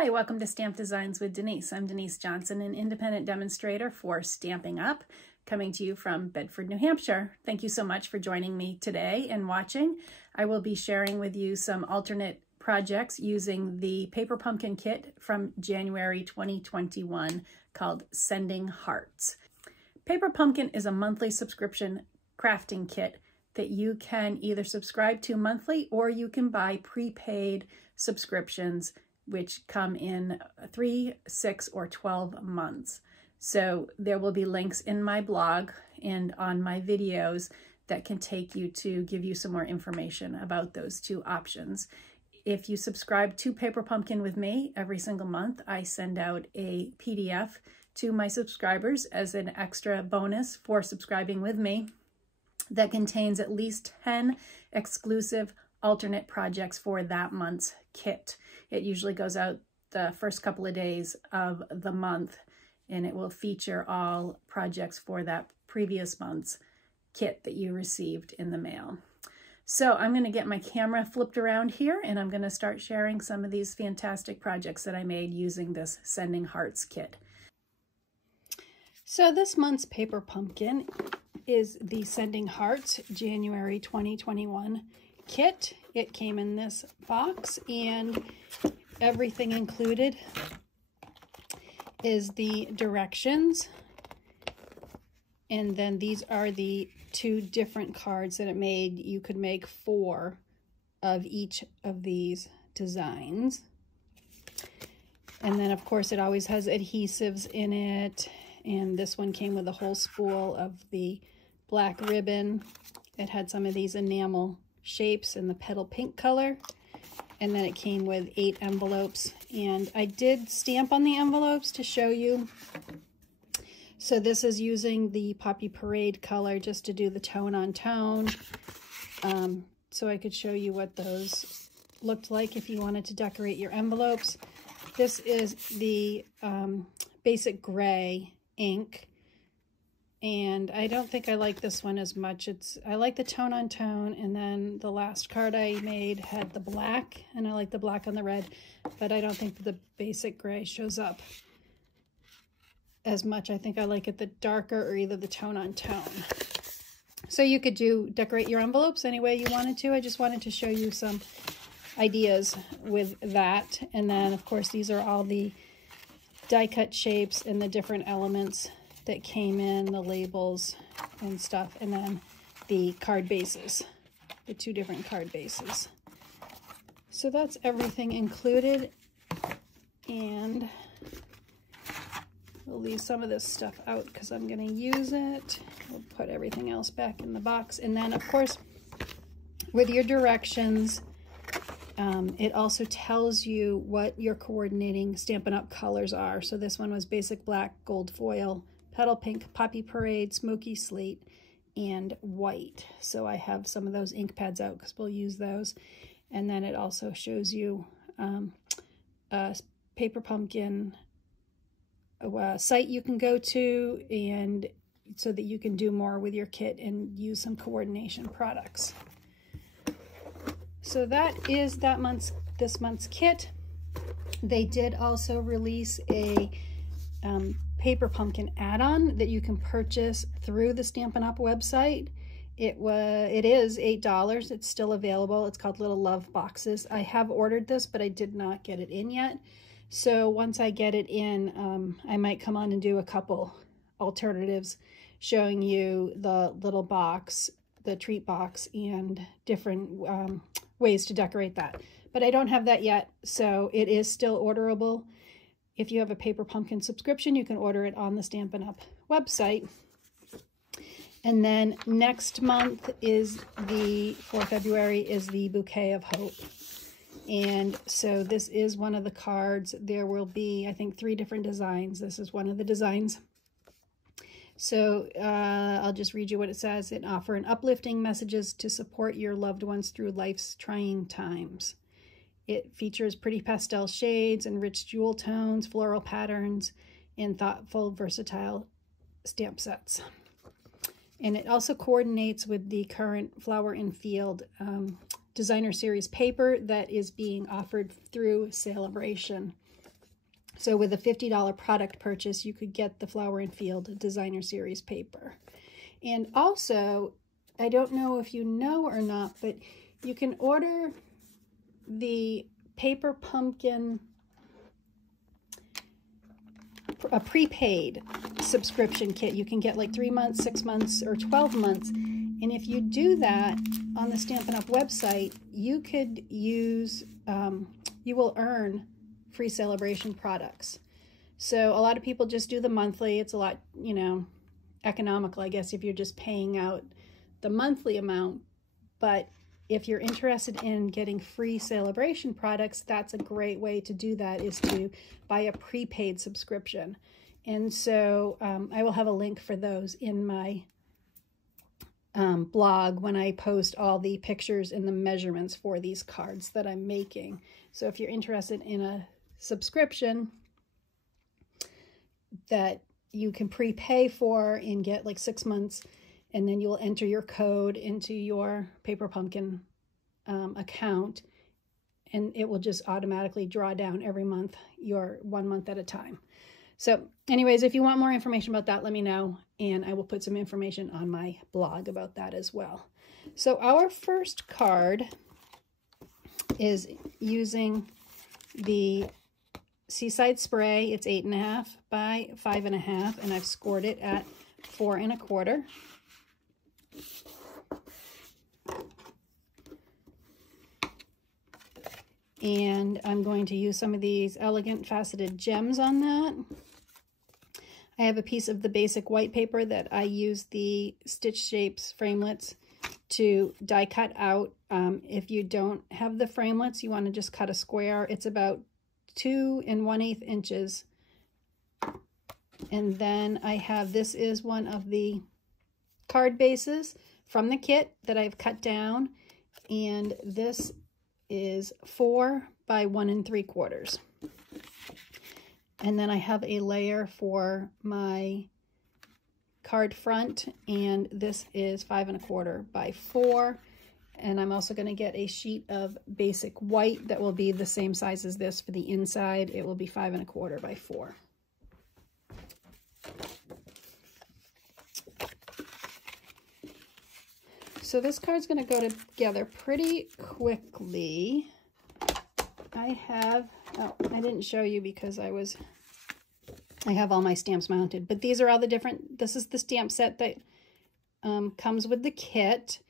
Hi, welcome to Stamp Designs with Denise. I'm Denise Johnson, an independent demonstrator for Stamping Up, coming to you from Bedford, New Hampshire. Thank you so much for joining me today and watching. I will be sharing with you some alternate projects using the Paper Pumpkin kit from January 2021 called Sending Hearts. Paper Pumpkin is a monthly subscription crafting kit that you can either subscribe to monthly or you can buy prepaid subscriptions which come in 3, 6, or 12 months. So there will be links in my blog and on my videos that can take you to give you some more information about those two options. If you subscribe to Paper Pumpkin with me every single month, I send out a PDF to my subscribers as an extra bonus for subscribing with me that contains at least 10 exclusive alternate projects for that month's kit. It usually goes out the first couple of days of the month, and it will feature all projects for that previous month's kit that you received in the mail. So I'm going to get my camera flipped around here, and I'm going to start sharing some of these fantastic projects that I made using this Sending Hearts kit. So this month's Paper Pumpkin is the Sending Hearts January 2021 kit. It came in this box, and everything included is the directions, and then these are the 2 different cards that it made. You could make 4 of each of these designs, and then of course it always has adhesives in it, and this one came with a whole spool of the black ribbon. It had some of these enamel shapes in the petal pink color, and then it came with 8 envelopes, and I did stamp on the envelopes to show you. So this is using the Poppy Parade color just to do the tone on tone, so I could show you what those looked like if you wanted to decorate your envelopes. This is the basic gray ink, and I don't think I like this one as much. I like the tone on tone, and then the last card I made had the black, and I like the black on the red, but I don't think the basic gray shows up as much. I think I like it the darker or either the tone on tone. So you could decorate your envelopes any way you wanted to. I just wanted to show you some ideas with that. And then of course these are all the die cut shapes and the different elements that came in, the labels and stuff, and then the card bases, the 2 different card bases. So that's everything included, and we'll leave some of this stuff out because I'm going to use it. We'll put everything else back in the box, and then of course with your directions, it also tells you what your coordinating Stampin' Up! Colors are. So this one was basic black, gold foil, petal pink, Poppy Parade, smoky slate, and white. So I have some of those ink pads out because we'll use those. And then it also shows you a Paper Pumpkin site you can go to, and so that you can do more with your kit and use some coordination products. So that is this month's kit. They did also release a Paper Pumpkin add-on that you can purchase through the Stampin' Up! Website. It is $8. It's still available. It's called Little Love Boxes. I have ordered this, but I did not get it in yet. So once I get it in, I might come on and do a couple alternatives showing you the little box, the treat box, and different ways to decorate that. But I don't have that yet, so it is still orderable. If you have a Paper Pumpkin subscription, you can order it on the Stampin' Up! Website. And then next month for February is the Bouquet of Hope. And so this is one of the cards. There will be, I think, 3 different designs. This is one of the designs. So I'll just read you what it says. It offers uplifting messages to support your loved ones through life's trying times. It features pretty pastel shades and rich jewel tones, floral patterns, and thoughtful, versatile stamp sets. And it also coordinates with the current Flower and Field designer series paper that is being offered through Sale-A-Bration So with a $50 product purchase, you could get the Flower and Field Designer Series paper. And also, I don't know if you know or not, but you can order the Paper Pumpkin, a prepaid subscription kit. You can get like 3 months, 6 months, or 12 months. And if you do that on the Stampin' Up! Website, you could use, you will earn free Sale-A-Bration products. So a lot of people just do the monthly. It's a lot, you know, economical, I guess, if you're just paying out the monthly amount. But if you're interested in getting free Sale-A-Bration products, that's a great way to do that, is to buy a prepaid subscription. And so I will have a link for those in my blog when I post all the pictures and the measurements for these cards that I'm making. So if you're interested in a subscription that you can prepay for and get like 6 months, and then you'll enter your code into your Paper Pumpkin account, and it will just automatically draw down every month, your 1 month at a time. So anyways, if you want more information about that, let me know, and I will put some information on my blog about that as well. So our first card is using the Seaside Spray. It's 8.5 by 5.5, and I've scored it at 4 1/4. And I'm going to use some of these elegant faceted gems on that. I have a piece of the basic white paper that I use the Stitch Shapes framelits to die cut out. If you don't have the framelits, you want to just cut a square. It's about 2 1/8 inches. And then I have, this is one of the card bases from the kit that I've cut down, and this is 4 by 1 3/4. And then I have a layer for my card front, and this is 5 1/4 by 4. And I'm also going to get a sheet of basic white that will be the same size as this for the inside. It will be 5 1/4 by 4. So this card's going to go together pretty quickly. I have, oh, I didn't show you because I have all my stamps mounted, but these are all the different, this is the stamp set that comes with the kit,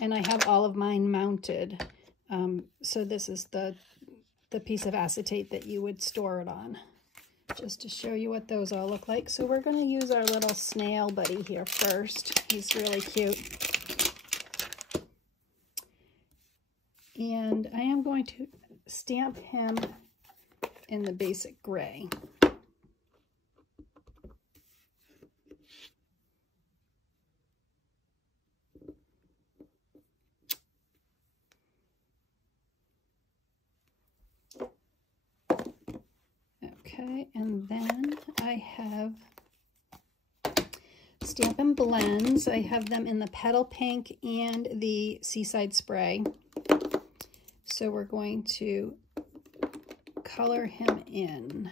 and I have all of mine mounted. So this is the piece of acetate that you would store it on, just to show you what those all look like. So we're going to use our little snail buddy here first. He's really cute. And I am going to stamp him in the basic gray. Okay, and then I have Stampin' Blends. I have them in the Petal Pink and the Seaside Spray. So we're going to color him in.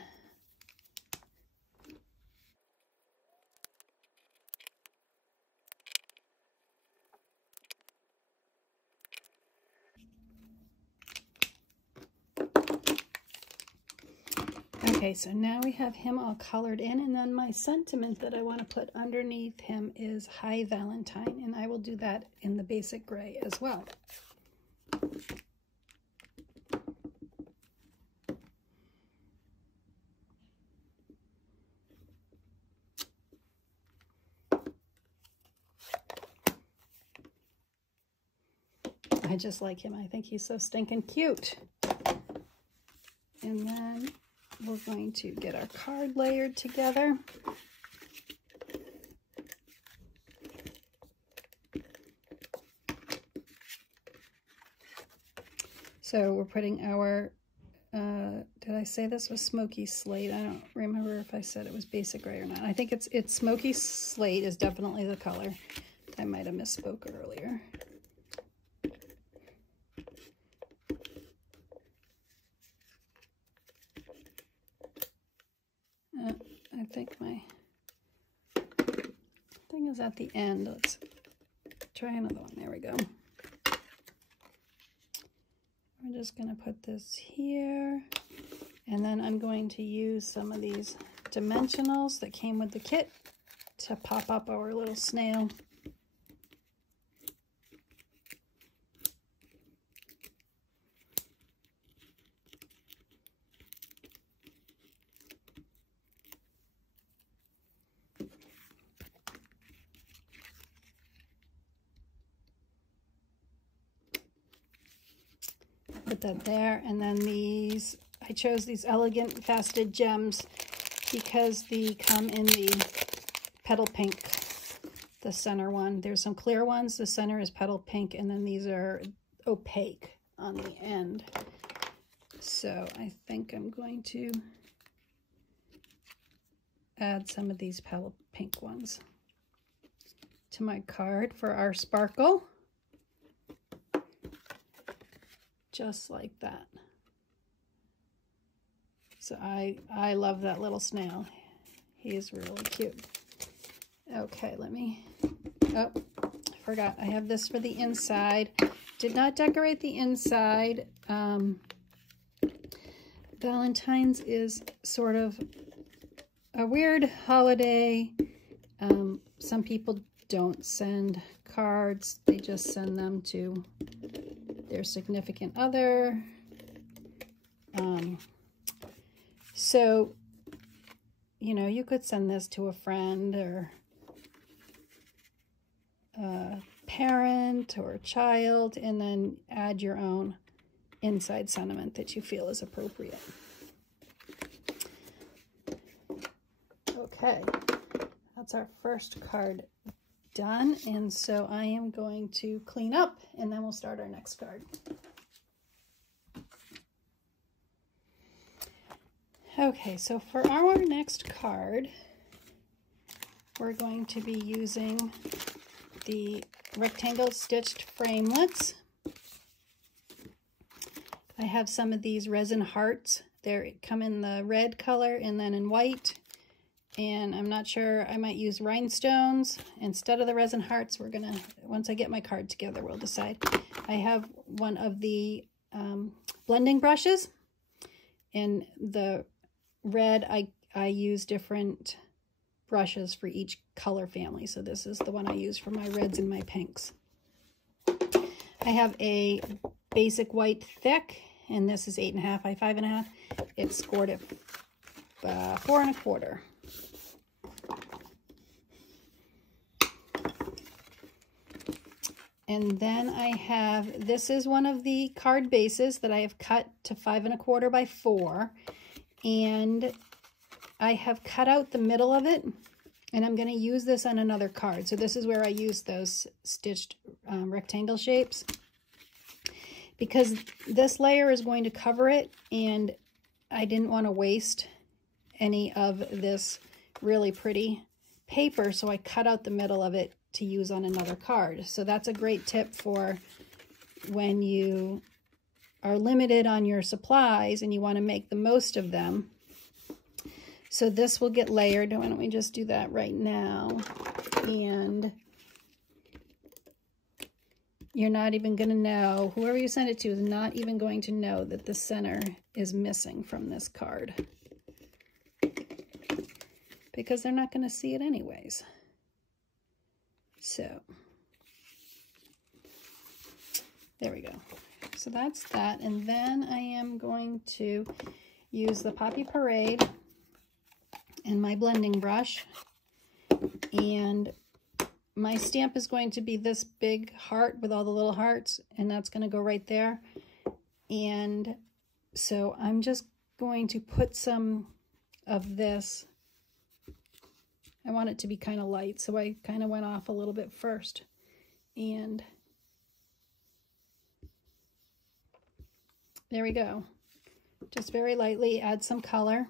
Okay, so now we have him all colored in, and then my sentiment that I want to put underneath him is Hi Valentine, and I will do that in the basic gray as well. I just like him. I think he's so stinking cute. And then we're going to get our card layered together. So we're putting our, did I say this was Smoky Slate? I don't remember if I said it was basic gray or not. I think it's Smoky Slate is definitely the color. I might have misspoke earlier. at the end. Let's try another one. There we go. We're just going to put this here. And then I'm going to use some of these dimensionals that came with the kit to pop up our little snail. Put that there, and then these, I chose these elegant faceted gems because they come in the petal pink, the center one. There's some clear ones, the center is petal pink, and then these are opaque on the end. So I think I'm going to add some of these petal pink ones to my card for our sparkle. Just like that. So I love that little snail. He is really cute. Okay, let me, oh, I forgot. I have this for the inside. Did not decorate the inside. Valentine's is sort of a weird holiday. Some people don't send cards. They just send them to their significant other. So, you know, you could send this to a friend or a parent or a child, and then add your own inside sentiment that you feel is appropriate. Okay, that's our first card done, and so I am going to clean up and then we'll start our next card. Okay, so for our next card, we're going to be using the rectangle stitched framelits. I have some of these resin hearts. They come in the red color and then in white. And I'm not sure, I might use rhinestones instead of the resin hearts. We're gonna, once I get my card together, we'll decide. I have one of the blending brushes. In the red, I use different brushes for each color family. So this is the one I use for my reds and my pinks. I have a basic white thick, and this is 8.5 by 5.5. It's scored at 4 1/4. And then I have, this is one of the card bases that I have cut to 5 1/4 by 4. And I have cut out the middle of it, and I'm going to use this on another card. So this is where I use those stitched rectangle shapes, because this layer is going to cover it, and I didn't want to waste any of this really pretty paper, so I cut out the middle of it to use on another card. So that's a great tip for when you are limited on your supplies and you want to make the most of them. So this will get layered. Why don't we just do that right now? And you're not even going to know, whoever you send it to is not even going to know that the center is missing from this card, because they're not going to see it anyways. So there we go. So that's that. And then I am going to use the Poppy Parade and my blending brush. And my stamp is going to be this big heart with all the little hearts, and that's going to go right there. And so I'm just going to put some of this. I want it to be kind of light, so I kind of went off a little bit first. And there we go. Just very lightly add some color.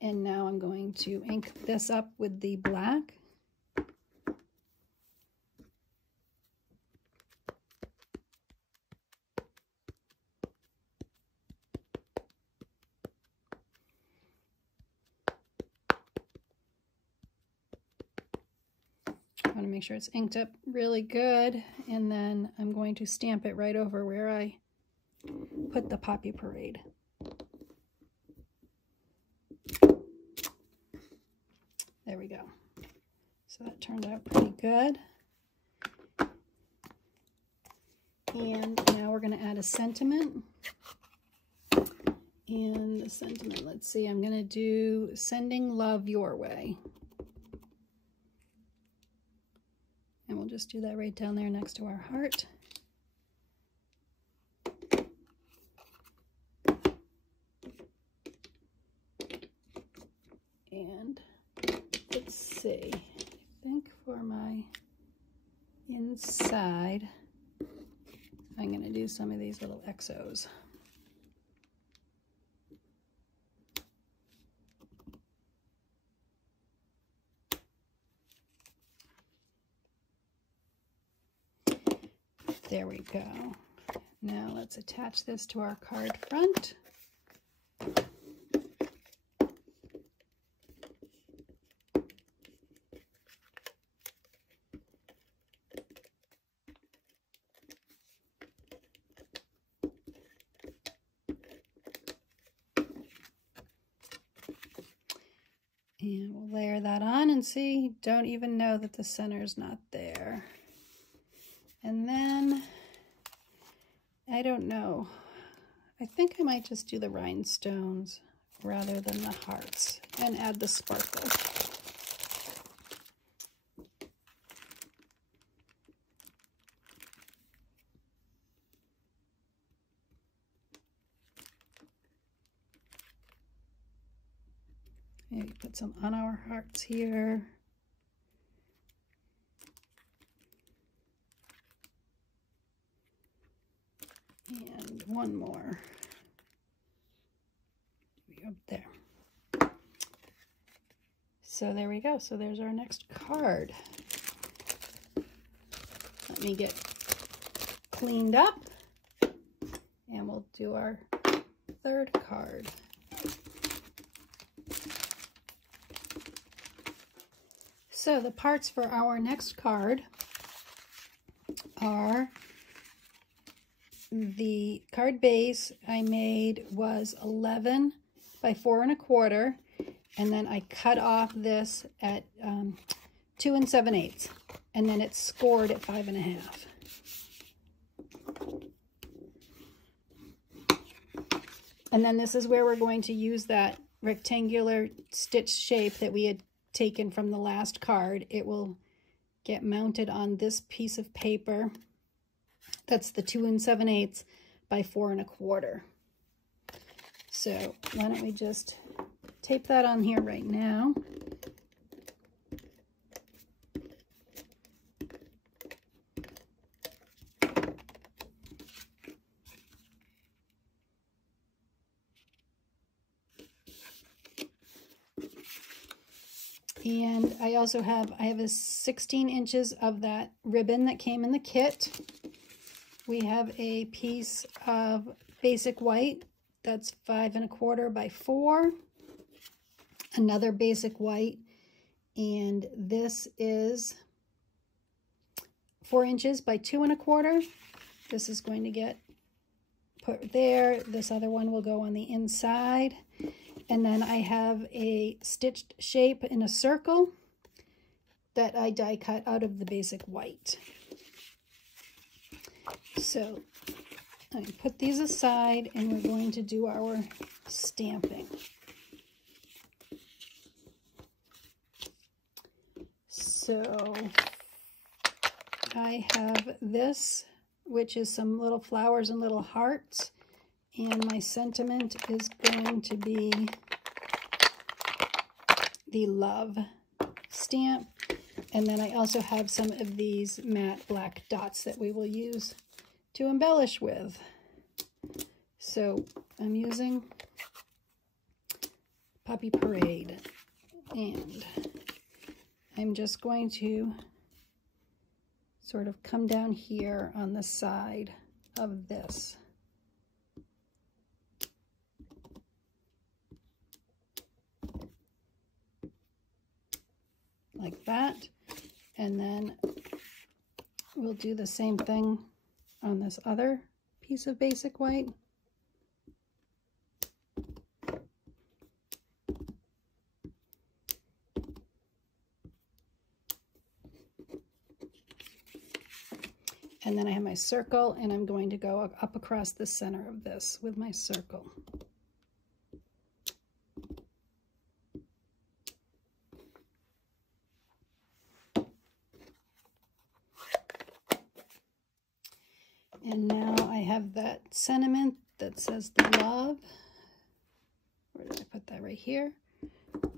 And now I'm going to ink this up with the black. to make sure it's inked up really good, and then I'm going to stamp it right over where I put the Poppy Parade. There we go. So that turned out pretty good. And now we're going to add a sentiment. And the sentiment, let's see, I'm going to do Sending Love Your Way. And we'll just do that right down there next to our heart. And let's see, I think for my inside, I'm going to do some of these little XOs. There we go. Now let's attach this to our card front. And we'll layer that on and see, don't even know that the center's not there. And then, I don't know, I think I might just do the rhinestones rather than the hearts and add the sparkle. Maybe put some on our hearts here. And one more up there. So there we go. So there's our next card. Let me get cleaned up and we'll do our third card. So the parts for our next card are the card base I made was 11 by 4 1/4, and then I cut off this at 2 7/8, and then it's scored at 5 1/2. And then this is where we're going to use that rectangular stitch shape that we had taken from the last card. It will get mounted on this piece of paper. That's the 2 7/8 by 4 1/4. So why don't we just tape that on here right now. And I also have, a 16 inches of that ribbon that came in the kit. We have a piece of basic white that's 5 1/4 by 4. Another basic white, and this is 4 inches by 2 1/4. This is going to get put there. This other one will go on the inside. And then I have a stitched shape in a circle that I die cut out of the basic white. So I put these aside and we're going to do our stamping. So I have this, which is some little flowers and little hearts. And my sentiment is going to be the love stamp. And then I also have some of these matte black dots that we will use to embellish with. So I'm using Poppy Parade. And I'm just going to sort of come down here on the side of this. Like that. And then we'll do the same thing on this other piece of basic white. And then I have my circle, and I'm going to go up across the center of this with my circle. And now I have that sentiment that says the love. Where did I put that? Right here.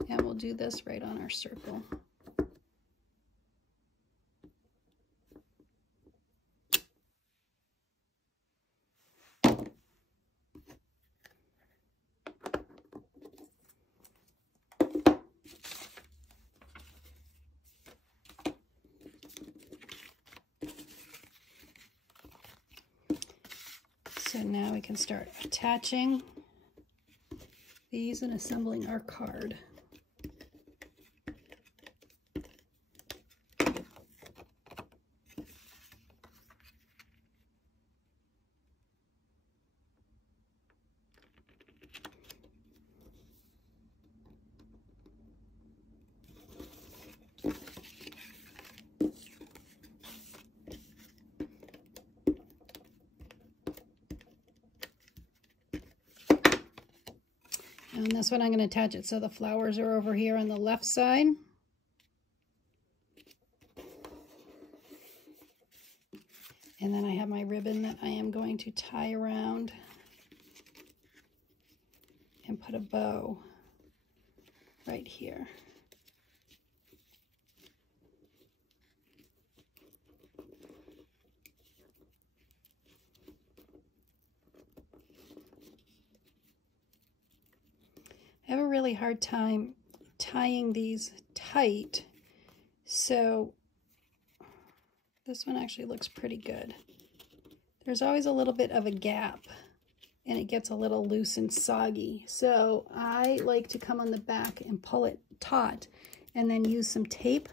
And we'll do this right on our circle. So now we can start attaching these and assembling our card. And this one I'm going to attach it so the flowers are over here on the left side. And then I have my ribbon that I am going to tie around and put a bow right here. I have a really hard time tying these tight, so this one actually looks pretty good. There's always a little bit of a gap, and it gets a little loose and soggy, so I like to come on the back and pull it taut, and then use some tape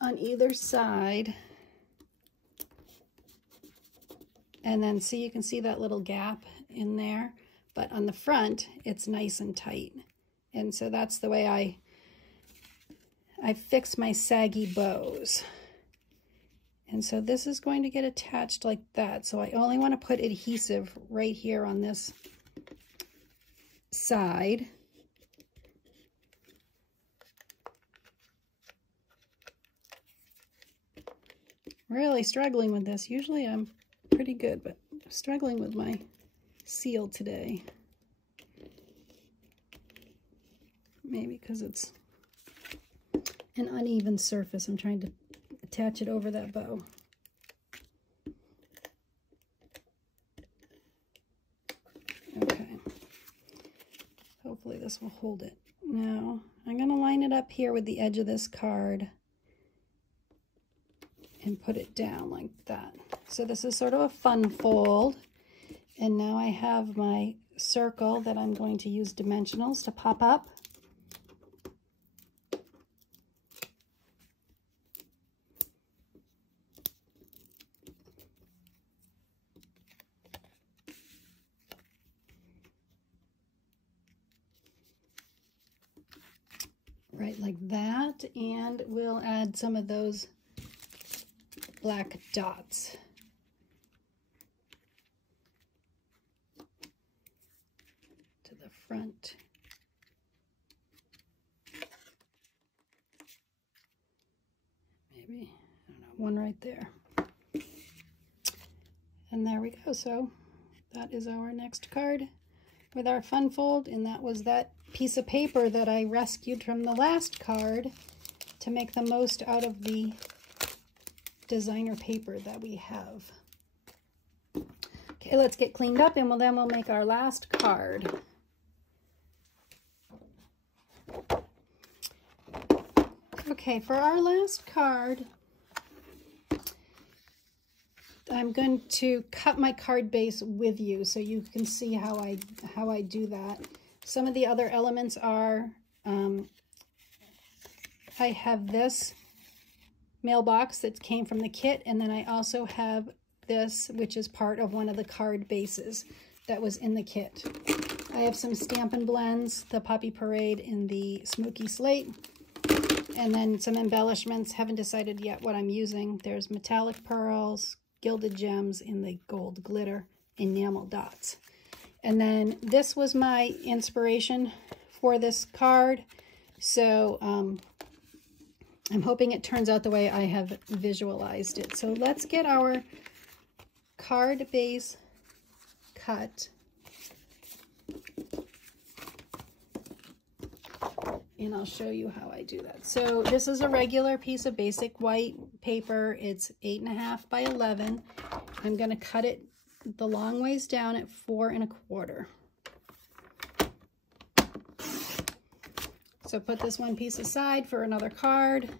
on either side, and then see, you can see that little gap in there. But on the front, it's nice and tight. And so that's the way I fix my saggy bows. And so this is going to get attached like that. So I only want to put adhesive right here on this side. Really struggling with this. Usually I'm pretty good, but I'm struggling with my seal today. Maybe because it's an uneven surface. I'm trying to attach it over that bow. Okay. Hopefully this will hold it. Now I'm going to line it up here with the edge of this card and put it down like that. So this is sort of a fun fold. And now I have my circle that I'm going to use dimensionals to pop up. Right like that, and we'll add some of those black dots. Front. Maybe, I don't know, one right there. And there we go. So that is our next card with our fun fold, and that was that piece of paper that I rescued from the last card to make the most out of the designer paper that we have. Okay, let's get cleaned up, and then we'll make our last card. Okay, for our last card, I'm going to cut my card base with you so you can see how I do that. Some of the other elements are I have this mailbox that came from the kit, and then I also have this, which is part of one of the card bases that was in the kit. I have some Stampin' blends, the Poppy Parade and the Smoky Slate, and then some embellishments. Haven't decided yet what I'm using. There's metallic pearls, gilded gems, and the gold glitter enamel dots. And then this was my inspiration for this card, so I'm hoping it turns out the way I have visualized it. So let's get our card base cut. And I'll show you how I do that. So this is a regular piece of basic white paper. It's 8.5 by 11. I'm going to cut it the long ways down at 4 1/4. So put this one piece aside for another card.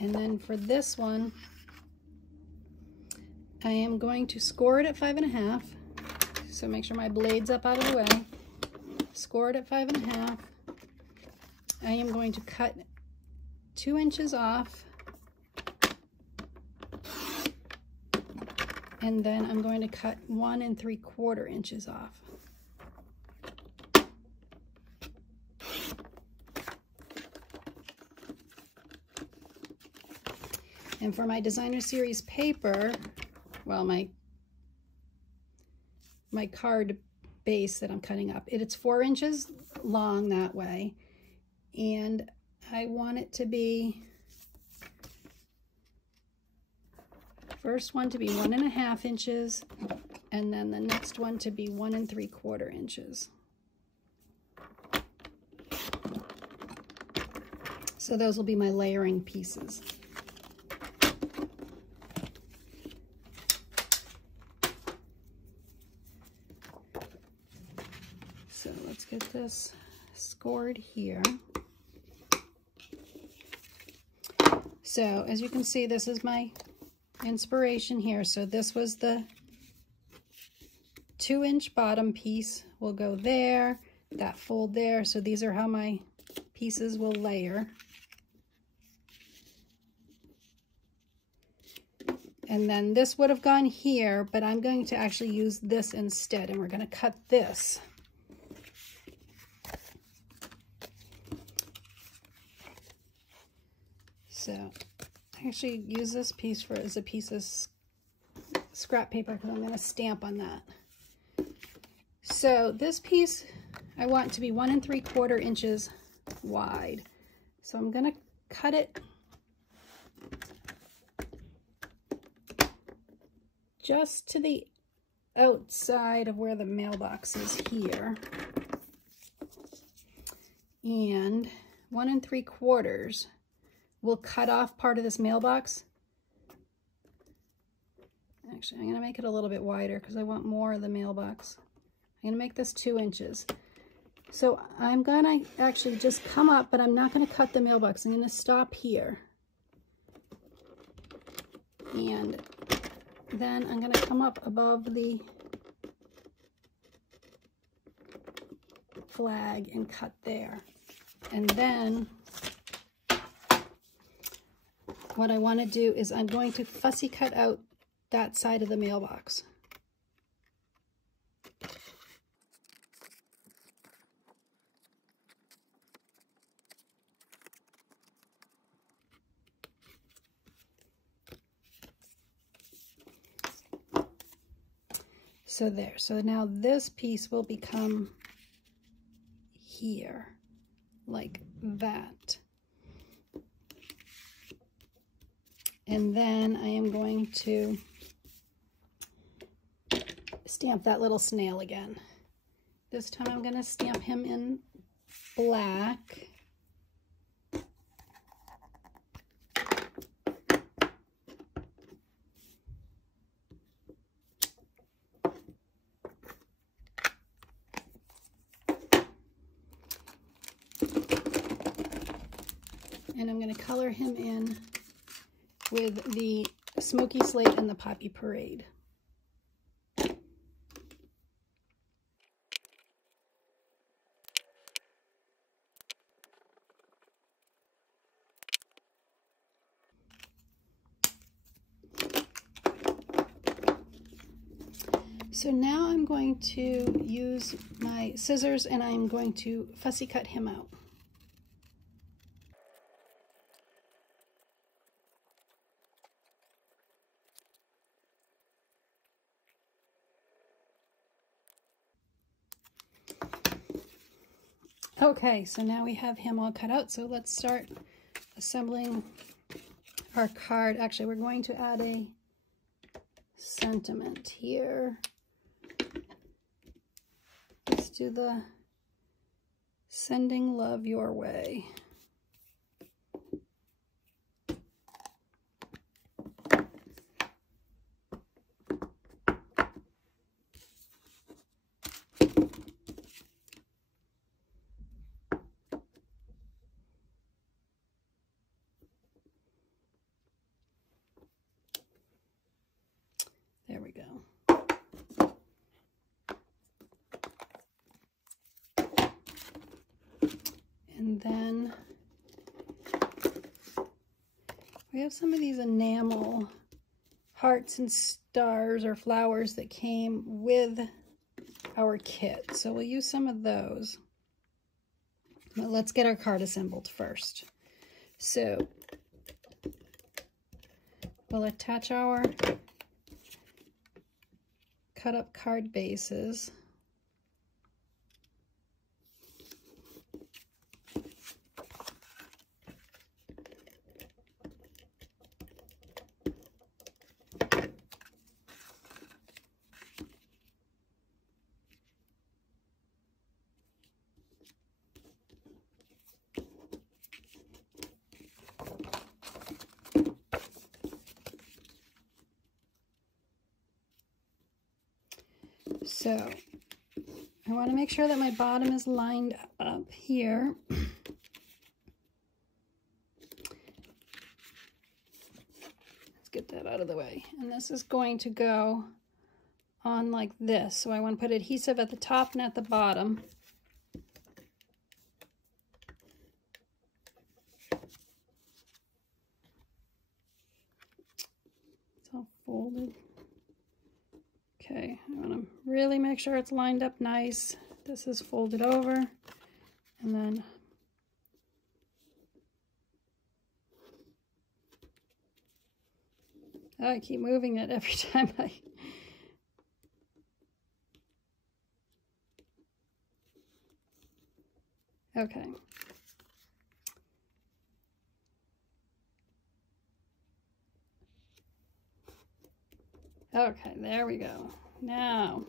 And then for this one, I am going to score it at 5 1/2. So make sure my blade's up out of the way. Score it at 5 1/2. I am going to cut 2 inches off. And then I'm going to cut 1 3/4 inches off. And for my designer series paper, well, my card base that I'm cutting up, it's 4 inches long that way, and I want it to be, first one to be 1 1/2 inches, and then the next one to be 1 3/4 inches. So those will be my layering pieces. So let's get this scored here. So as you can see, this is my inspiration here. So this was the 2-inch bottom piece will go there, that fold there. So these are how my pieces will layer. And then this would have gone here, but I'm going to actually use this instead, and we're going to cut this. So I actually use this piece as a piece of scrap paper because I'm going to stamp on that. So this piece I want to be 1 3/4 inches wide. So I'm going to cut it just to the outside of where the mailbox is here. And 1 3/4 will cut off part of this mailbox. Actually, I'm going to make it a little bit wider because I want more of the mailbox. I'm going to make this 2 inches. So I'm going to actually just come up, but I'm not going to cut the mailbox. I'm going to stop here. And then I'm going to come up above the flag and cut there. And then what I want to do is I'm going to fussy cut out that side of the mailbox. So there. So now this piece will become here, like that. And then I am going to stamp that little snail again. This time I'm going to stamp him in black. And I'm going to color him in with the Smoky Slate and the Poppy Parade. So now I'm going to use my scissors and I'm going to fussy cut him out. Okay, so now we have him all cut out, so let's start assembling our card. Actually, we're going to add a sentiment here. Let's do the sending love your way. There we go. And then we have some of these enamel hearts and stars or flowers that came with our kit. So we'll use some of those. But let's get our card assembled first. So we'll attach our cut up card bases. So I want to make sure that my bottom is lined up here. Let's get that out of the way. And this is going to go on like this. So I want to put adhesive at the top and at the bottom. It's all folded. Okay, I want to really make sure it's lined up nice. This is folded over, and then I keep moving it every time I... Okay. Okay, there we go. Now,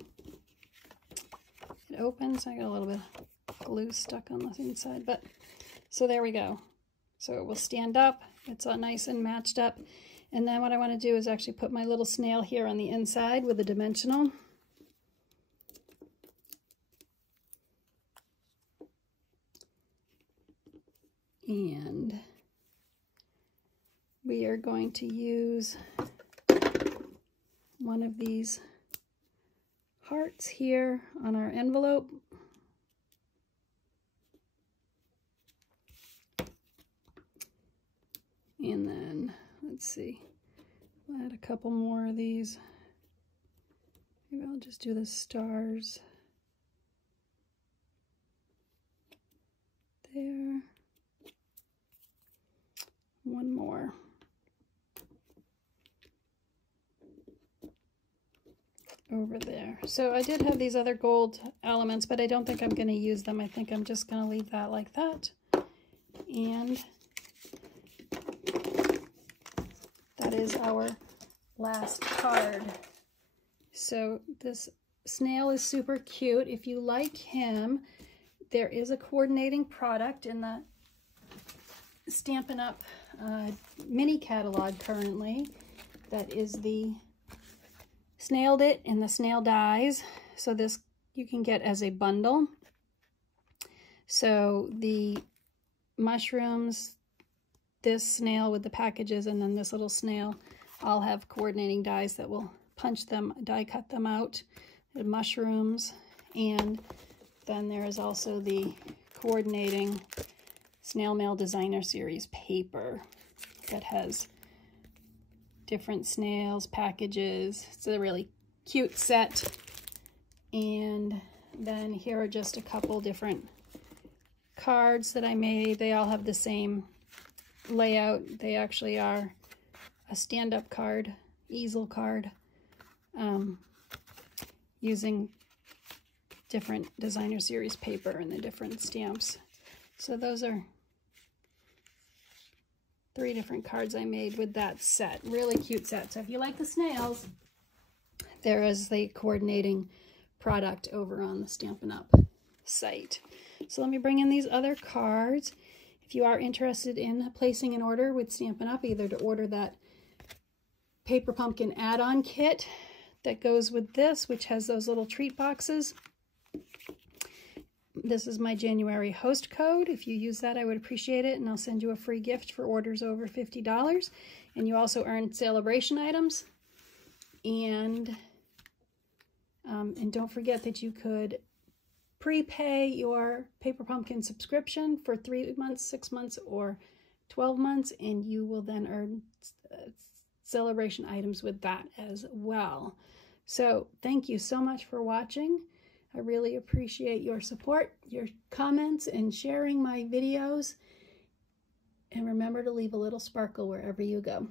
it opens. I got a little bit of glue stuck on the inside, but so there we go. So it will stand up. It's all nice and matched up. And then what I want to do is actually put my little snail here on the inside with a dimensional. And we are going to use one of these hearts here on our envelope. And then, let's see, we'll add a couple more of these. Maybe I'll just do the stars there. One more. Over there. So I did have these other gold elements, but I don't think I'm going to use them. I think I'm just going to leave that like that. And that is our last card. So this snail is super cute. If you like him, there is a coordinating product in the Stampin' Up! Mini catalog currently. That is the Snailed It and the snail dies. So this you can get as a bundle. So the mushrooms, this snail with the packages, and then this little snail all have coordinating dies that will punch them, die cut them out. The mushrooms, and then there is also the coordinating Snail Mail Designer Series paper that has different snails, packages. It's a really cute set. And then here are just a couple different cards that I made. They all have the same layout. They actually are a stand-up card, easel card, using different designer series paper and the different stamps. So those are 3 different cards I made with that set. Really cute set. So if you like the snails, there is the coordinating product over on the Stampin' Up! Site. So let me bring in these other cards. If you are interested in placing an order with Stampin' Up!, either to order that Paper Pumpkin add-on kit that goes with this, which has those little treat boxes. This is my January host code. If you use that, I would appreciate it, and I'll send you a free gift for orders over $50. And you also earn Sale-A-Bration items. And don't forget that you could prepay your Paper Pumpkin subscription for 3 months, 6 months, or 12 months, and you will then earn Sale-A-Bration items with that as well. So thank you so much for watching. I really appreciate your support, your comments, and sharing my videos. And remember to leave a little sparkle wherever you go.